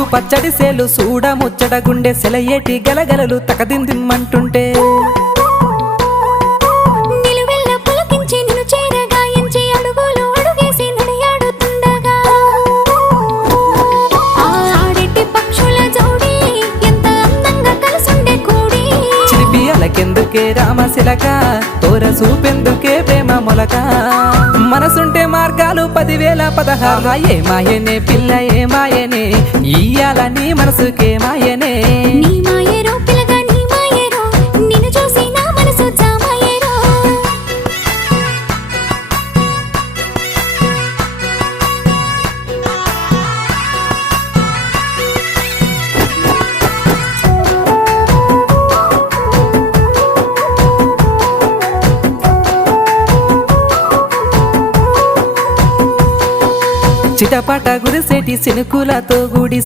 ముద్దు పచ్చడి సేలు సూడ ముచ్చట గుండె సెలయేటి గలగలలు తకదిందిమ్మంటుంటే నిలువెల్ల పులకించి నిన్ను చేరగాయించి అడుగులు అడుగేసి నడియాడుతుండగా ఆడెట్టి పక్షుల జోడి ఎంత అందంగా కలుసుండే కూడి చిలిపి అలకెందుకే రామశిలక తోర సూపెందుకే ప్రేమ మొలక మనసుంటే మార్గాలు 10,016 ఏ మాయనే పిల్ల ఏ మాయనే ఇయ్యాల నీ మనసుకే మాయనే నీ మాయేరో పిల్లగా నీ మాయేరో నిన్ను చూసి నా మనసు జామాయేరో చిటపట గురిసేటి సినుకులతో గుడి